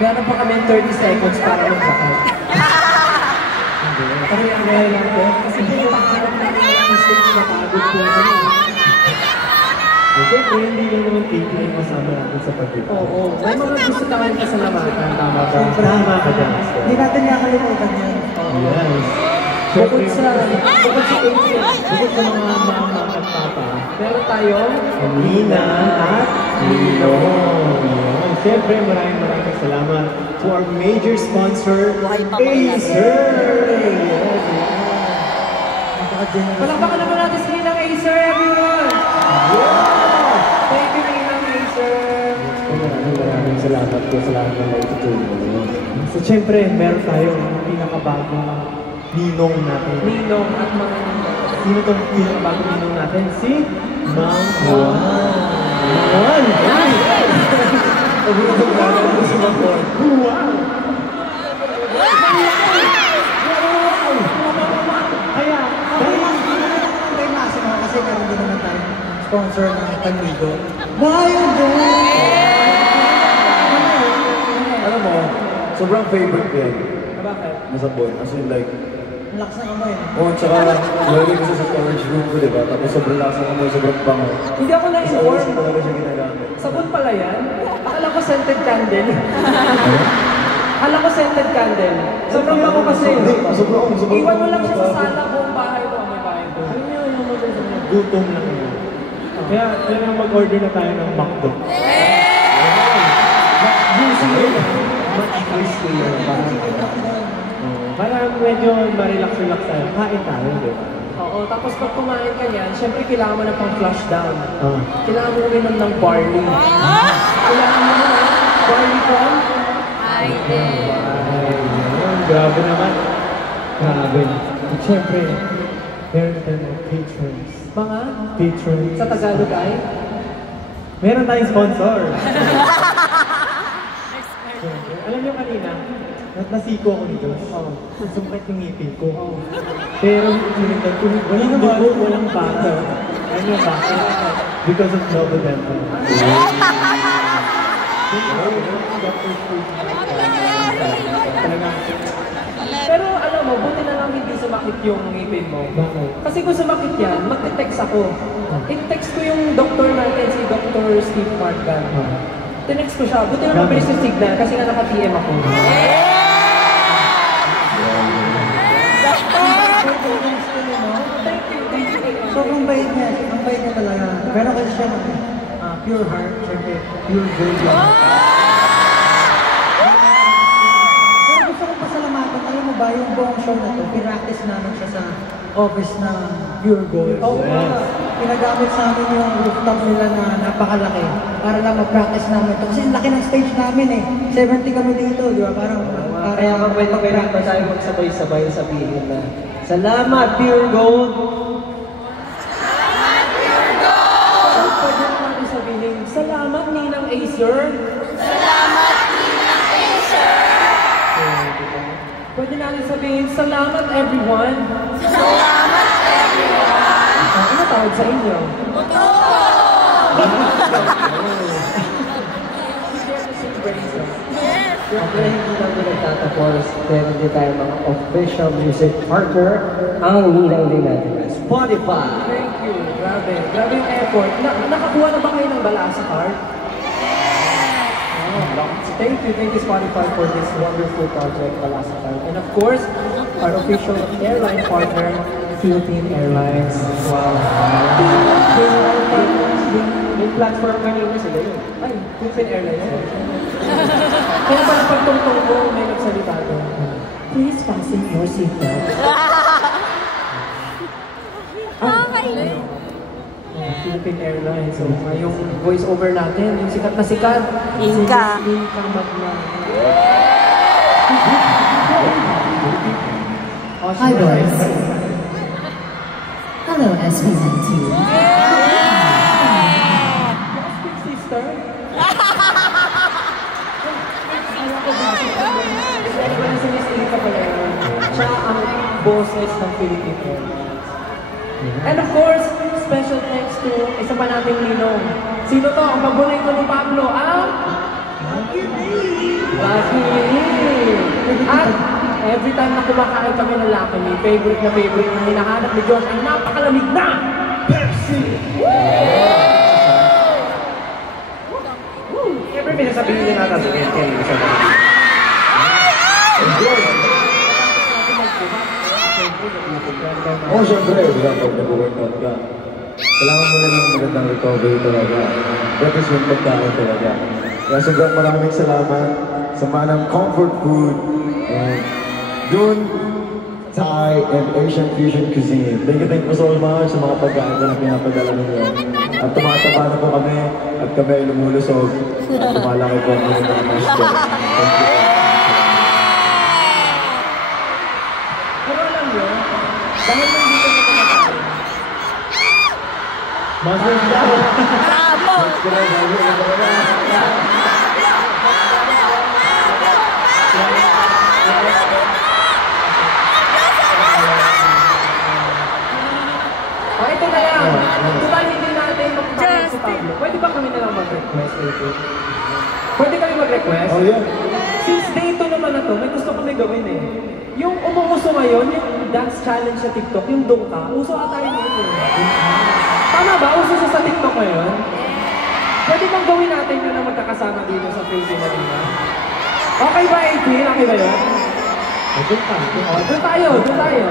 Meron pa kami 30 seconds para mag-back. Kaya lang po, kasi pinakaharap namin yung stage na pagod po kami. Siyempre, hindi lang naman take na yung kasama natin sa pag-ibig. Oo, may mga gusto tayong pasalamatan, tama ba? Tama ka dyan. Hindi natin nakalimutan yan. Yes. Bukod sa April, Bukod sa mga mama at papa, meron tayong Nina at Nino. Siyempre, maraming salamat to our major sponsor, Acer! Palakpakan naman natin si Ninang Acer, everyone! Thank you, Ninang Acer! Maraming salamat po sa lahat ng naitutulong mo. So, siyempre, meron tayong pinakabagong ninong natin. Ninong at mga ninong. Sino itong pinakabagong ninong natin? Si Mang Juan. Juan! Pag-uusap natin po si Mang Juan. Wow! Kaya, Kay Massimo kasi meron din naman tayo sponsor ng Panligo. Wild Alam mo, sobrang favorite ko yan. Bakit? Nasa boy. As in like, Ang lakas ng kamay. oh, tsaka lagi ko sa storage room ko, diba? Tapos sobrang lakas ng amoy, sobrang bango. Hindi ako Sa oras na-inform. ko talaga siya ginagamit. Sabon pala yan? Akala ko scented candle. Akala ko scented candle. Sobrang bango kasi. Sobrang. Iwan mo lang siya sa sala, buong bahay mo, may bahay ko. alam niyo yung mga gutom lang yun. Kaya, kailangan mag-order na tayo ng McDo. Crispy yun. Para medyo ma-relax-relax tayo. Kain tayo, di ba? Oo, tapos pag kumain ka niyan, syempre kailangan mo na pang flush down. Ah. Kailangan mo uminom ng barley. Kailangan mo na barley from? Ay, grabe naman. Grabe. At syempre, meron tayo mga patrons. Mga? Patrons. Sa Tagalog ay? Meron tayong sponsor. Alam niyo kanina, nasiko ako ni Diyos. Sumakit yung ngipin ko. Pero sinundan ko, walang dugo, walang bata. Ano yung bata? Because of Novo Dental. Pero alam mo, buti na lang hindi sumakit yung ngipin mo. Bakit? Kasi kung sumakit yan, magte-text ako. In-text ko yung doktor natin, si Dr. Steve Markan. Tinext ko siya. Buti na mabilis yung signal kasi nga naka-PM ako. Sobrang bait niya. Ang bait niya talaga. Pero kasi siya ng pure heart. Siyempre, pure gold yan. Pero gusto kong pasalamatan. Alam mo ba, yung buong show na to, pinractice namin siya sa office ng Pure Gold. Oo nga. Pinagamit sa amin yung rooftop nila na napakalaki para lang mag-practice namin ito. Kasi ang laki ng stage namin eh. 70 kami dito, di ba? Parang Kaya pwede pa tayo magsabay-sabay sabihin na salamat, Pure Gold! Salamat, Pure Gold! Pwede naman sabihin, salamat, Ninang Acer! Salamat, Ninang Acer! Pwede natin sabihin, salamat, everyone! Salamat, everyone! Ano tawag sa inyo? Kaya hindi lang din nagtatapos, meron din tayo mga official music partner, ang ninang din natin, Spotify. Thank you. Grabe. Grabe yung effort. Nakakuha na ba kayo ng balasa card? Thank you Spotify for this wonderful project, Balasa Card. And of course, our official airline partner, Philippine Airlines. Wow. Yung platform kanina sila yun. Ay, Philippine Airlines. Kaya pala pagtungtong ko, may nagsalita doon. Please fasten your seatbelt. Philippine Airlines. So, yung voice over natin, yung sikat na sikat. Inka. Inka Magna. Hi, boys. Hello, SB19. Big sister. Wala si Miss Inka pala yun. Siya ang boses ng Philippine Airlines. And of course, special thanks to isa pa nating ninong. Sino to? Ang paborito ni Pablo, ang... Last minute. At every time na kumakain kami ng Lucky Me, favorite na hinahanap ni Josh ay napakalamig na Pepsi! Siyempre, pinasabihin niya natin sa Ken sa Oo, syempre, diba, pag nag-workout ka, kailangan mo na ng magandang recovery talaga. That is yung pagkain talaga. Kaya sobrang maraming salamat sa manang comfort food and dun Thai and Asian fusion cuisine. Thank you so much sa mga pagkain na pinapadala ninyo. At tumataba na po kami at kami ay lumulusog at tumalaki po ang mga master. Thank you. Pero alam nyo, dahil nandito na kumakain, Muscles daw! ito na lang. Diba hindi natin magpapagod si Pablo? Pwede ba kami na lang mag-request? Pwede kami mag-request? Oh, yeah. Since day 2 naman na to, may gusto kami gawin eh. Yung umuuso ngayon, yung dance challenge sa TikTok, yung dungka, uso ata yun dito. Tama ba? Uso sa TikTok ngayon? Pwede bang gawin natin yun na magkakasama dito sa Philippine Arena? Okay ba, Adrian? Okay ba yun? Doon tayo. Doon tayo.